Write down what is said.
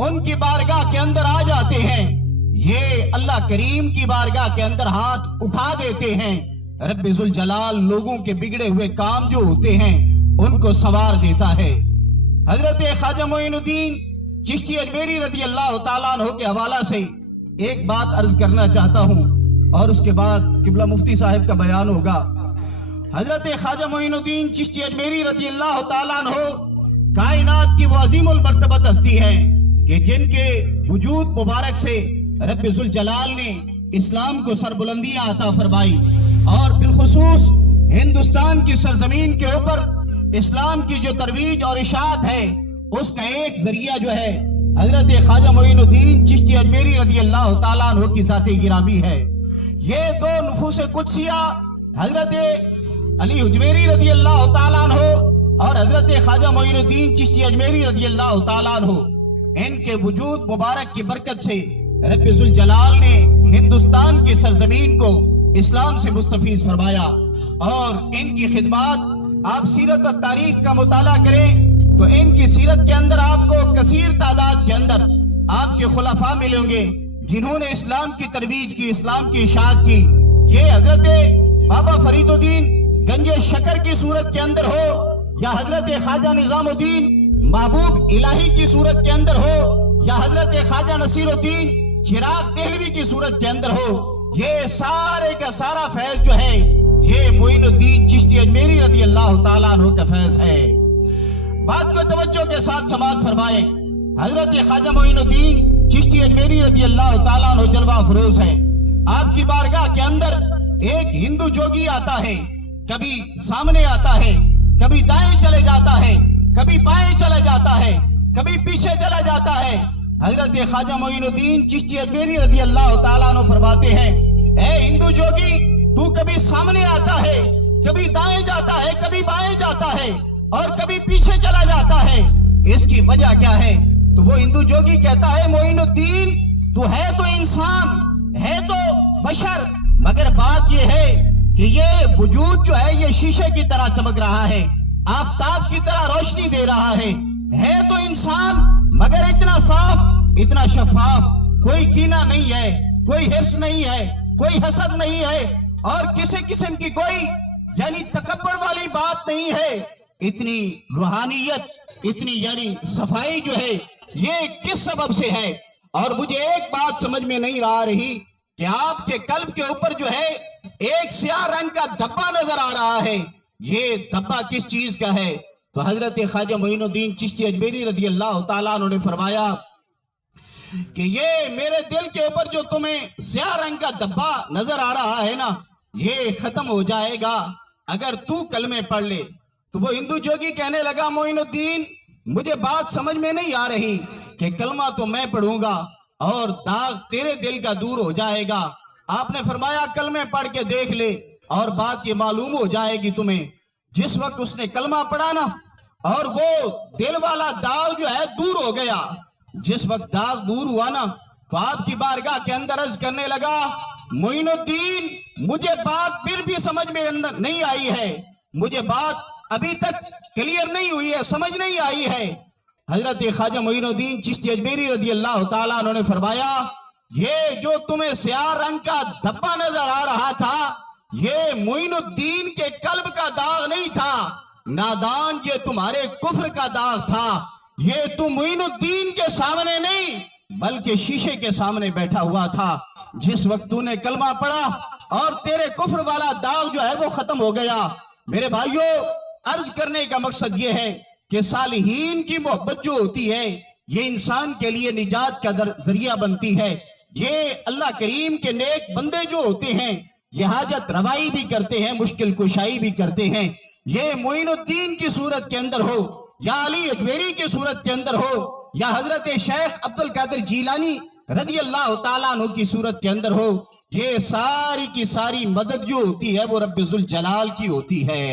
ان کی بارگاہ کے اندر آ جاتے ہیں، یہ اللہ کریم کی بارگاہ کے اندر ہاتھ اٹھا دیتے ہیں، رب ذوالجلال لوگوں کے بگڑے ہوئے کام جو ہوتے ہیں ان کو سنوار دیتا ہے۔ حضرت خواجہ معین الدین چشتی اجمیری رضی اللہ تعالیٰ عنہ کے حوالہ سے ایک بات عرض کرنا چاہتا ہوں اور اس کے بعد قبلہ مفتی صاحب کا بیان ہوگا۔ حضرت خواجہ معین الدین چشتی اجمیری رضی اللہ تعالیٰ عنہ کائنات کی وہ عظیم المرتبت ہستی ہے کہ جن کے وجود مبارک سے رب ذوالجلال نے اسلام کو سربلندیاں عطا فرمائی، اور بالخصوص ہندوستان کی سرزمین کے اوپر اسلام کی جو ترویج اور اشاعت ہے اس کا ایک ذریعہ جو ہے حضرت خواجہ معین الدین چشتی اجمیری رضی اللہ تعالیٰ عنہ کی ذات گرامی ہے۔ یہ دو نفوس قدسیہ حضرت علی اجمیری رضی اللہ تعالیٰ عنہ اور حضرت خواجہ معین الدین چشتی اجمیری رضی اللہ تعالیٰ عنہ، ان کے وجود مبارک کی برکت سے رب ذوالجلال نے ہندوستان کی سرزمین کو اسلام سے مستفیض فرمایا، اور ان کی خدمات آپ سیرت اور تاریخ کا مطالعہ کریں تو ان کی سیرت کے اندر آپ کو کثیر تعداد کے اندر آپ کے خلفاء ملیں گے جنہوں نے اسلام کی ترویج کی، اسلام کی اشاعت کی۔ یہ حضرت بابا فرید الدین گنج شکر کی صورت کے اندر ہو، یا حضرت خواجہ نظام الدین محبوب الہی کی صورت کے اندر ہو، یا حضرت خواجہ نصیر الدین چراغ دہلوی کی صورت کے اندر ہو، یہ سارے کا سارا فیض جو ہے یہ معین الدین چشتی اجمیری رضی اللہ تعالیٰ عنہ کا فیض ہے۔ بات کو توجہ کے ساتھ سماعت فرمائیں، حضرت خواجہ معین الدین چشتی اجمیری رضی اللہ تعالیٰ عنہ جلوہ افروز ہے۔ آپ کی بارگاہ کے اندر ایک ہندو جوگی آتا ہے، کبھی سامنے آتا ہے، کبھی دائیں چلے جاتا ہے، کبھی بائیں چلے جاتا ہے، کبھی پیچھے چلا جاتا ہے۔ حضرت خواجہ معین الدین چشتی اجمیری رضی اللہ تعالیٰ عنہ فرماتے ہیں، اے ہندو جوگی، تو کبھی سامنے آتا ہے، کبھی دائیں جاتا ہے، کبھی بائیں جاتا ہے اور کبھی پیچھے چلا جاتا ہے، اس کی وجہ کیا ہے؟ تو وہ ہندو جوگی کہتا ہے، معین الدین تو ہے تو انسان، ہے تو بشر، مگر بات یہ ہے کہ یہ وجود جو ہے یہ شیشے کی طرح چمک رہا ہے، آفتاب کی طرح روشنی دے رہا ہے تو انسان مگر اتنا صاف، اتنا شفاف، کوئی کینہ نہیں ہے، کوئی حرص نہیں ہے، کوئی حسد نہیں ہے، اور کسی قسم کی کوئی یعنی تکبر والی بات نہیں ہے۔ اتنی روحانیت، اتنی یعنی صفائی جو ہے یہ کس سبب سے ہے؟ اور مجھے ایک بات سمجھ میں نہیں آ رہی کہ آپ کے قلب کے اوپر جو ہے ایک سیاہ رنگ کا دھبا نظر آ رہا ہے، یہ دھبا کس چیز کا ہے؟ تو حضرت خواجہ معین الدین چشتی اجمیری رضی اللہ تعالیٰ عنہ نے فرمایا کہ یہ میرے دل کے اوپر جو تمہیں سیاہ رنگ کا دھبا نظر آ رہا ہے نا، یہ ختم ہو جائے گا اگر تو کلمے پڑھ لے۔ تو وہ ہندو جوگی کہنے لگا، معین الدین مجھے بات سمجھ میں نہیں آ رہی کہ کلمہ تو میں پڑھوں گا اور داغ تیرے دل کا دور ہو جائے گا۔ آپ نے فرمایا کلمے پڑھ کے دیکھ لے اور بات یہ معلوم ہو جائے گی تمہیں۔ جس وقت اس نے کلمہ پڑھا نا اور وہ دل والا داغ جو ہے دور ہو گیا، جس وقت داغ دور ہوا نا تو آپ کی بارگاہ کے اندر عرض کرنے لگا، معین الدین مجھے بات پھر بھی سمجھ میں نہیں آئی ہے، مجھے بات ابھی تک کلیئر نہیں ہوئی ہے، سمجھ نہیں آئی ہے۔ حضرت خواجہ معین الدین چشتی اجمیری رضی اللہ تعالیٰ عنہ نے فرمایا، یہ جو تمہیں سیاہ رنگ کا دھبا نظر آ رہا تھا یہ معین الدین کے قلب کا داغ نہیں تھا، نادان یہ تمہارے کفر کا داغ تھا۔ یہ تو معین الدین کے سامنے نہیں بلکہ شیشے کے سامنے بیٹھا ہوا تھا۔ جس وقت تو نے کلمہ پڑھا اور تیرے کفر والا داغ جو ہے وہ ختم ہو گیا۔ میرے بھائیوں، عرض کرنے کا مقصد یہ ہے کہ صالحین کی محبت جو ہوتی ہے یہ انسان کے لیے نجات کا ذریعہ بنتی ہے۔ یہ اللہ کریم کے نیک بندے جو ہوتے ہیں یہ حاجت روائی بھی کرتے ہیں، مشکل کشائی بھی کرتے ہیں۔ یہ معین الدین کی صورت کے اندر ہو یا علی اجمیری کی صورت کے اندر ہو یا حضرت شیخ عبد القادر جیلانی رضی اللہ تعالیٰ عنہ کی صورت کے اندر ہو، یہ ساری کی ساری مدد جو ہوتی ہے وہ رب ذوالجلال کی ہوتی ہے۔